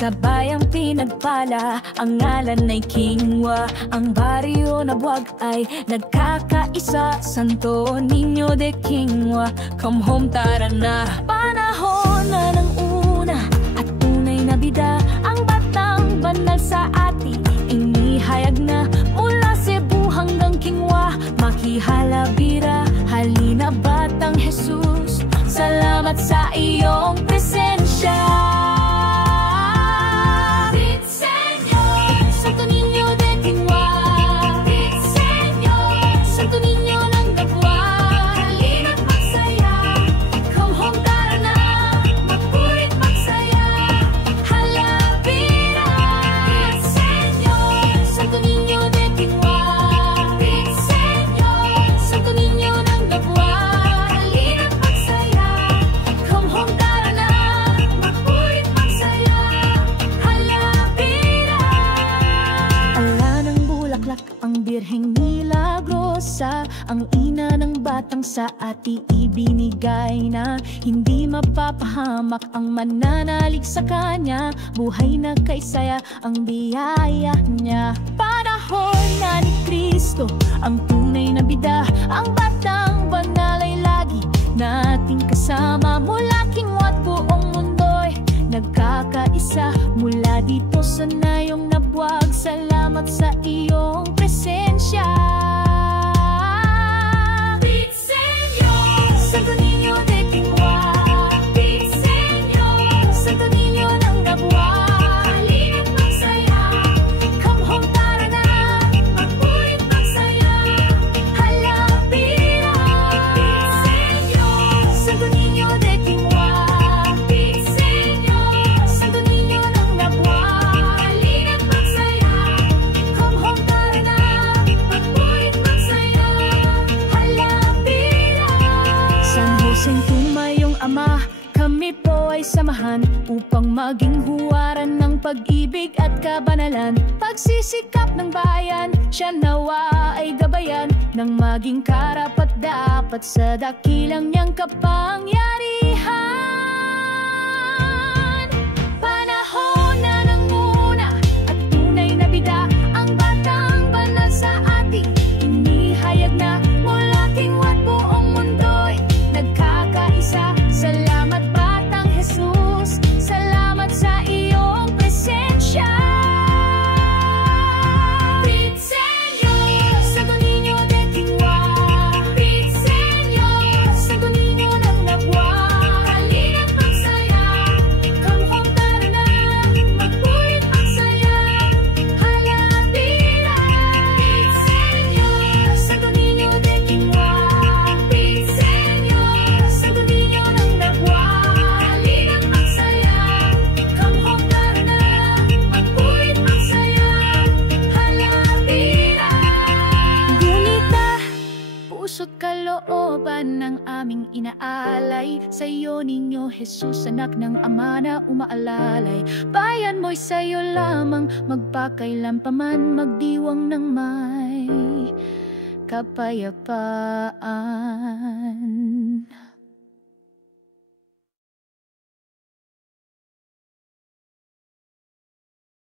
Sa bayang pinagpala, ang ngalan ay Kingwa. Ang baryo na buwag ay nagkakaisa. Santo Niño de Kingwa, come home, tara na. Panahon na ng una at tunay na bida. Ang batang banal sa atin inihayag na. Mula Cebu hanggang Kingwa, makihalabira. Halina batang Jesus, salamat sa iyong presensya. Birheng milagrosa, ang ina ng batang sa ati ibinigay na. Hindi mapapahamak ang mananalig sa kanya. Buhay na kay saya ang biyaya niya. Panahon na ni Kristo, ang tunay na bida. Ang batang banal ay lagi nating kasama. Mula Kingwa at buong mundo'y nagkakaisa. Mula dito sa nayong nabuwag, salamat sa iyong presensya. Big Señor, Santo Niño de Kingwa. Big Señor, Santo Niño ng nabuwag. Halina't magsaya, come home, tara na. Magpurit magsaya, halapira. Big Señor, Santo Niño de Kingwa. Big Señor, Santo Niño ng nabuwag. Halina't magsaya, come home, tara na. Magpurit magsaya, halapira. San Jose tumayong ama, kami po ay samahan upang maging huwaran ng pag-ibig at kabanalan. Pagsisikap ng bayan, siya nawa ay gabayan ng maging karapat-dapat sa dakilang niyang kapangyarihan. Panahon na ng una at tunay na bida. Ang batang banal sa ating inihayag na. Mula Kingwa at buong mundo'y nagkakaisa. Salamat batang Jesus, salamat sa iyong presensya. Big Señor, Santo Niño de Kingwa. Big Señor, Santo Niño ng nabuwag. Halina't magsaya, come home, tara na. Magpurit magsaya, halapira. Big Señor, Santo Niño de Kingwa. Big Señor, Santo Niño ng nabuwag. Halina't magsaya, come home, tara na. Magpurit magsaya, halapira. Gunita, puso't kalooban ng aming inaalay. Sa iyo, Niño Jesus, anak ng Ama na umaalalay. Bayan mo'y sa'yo lamang, magpakailan pa man, magdiwang ng may kapayapaan.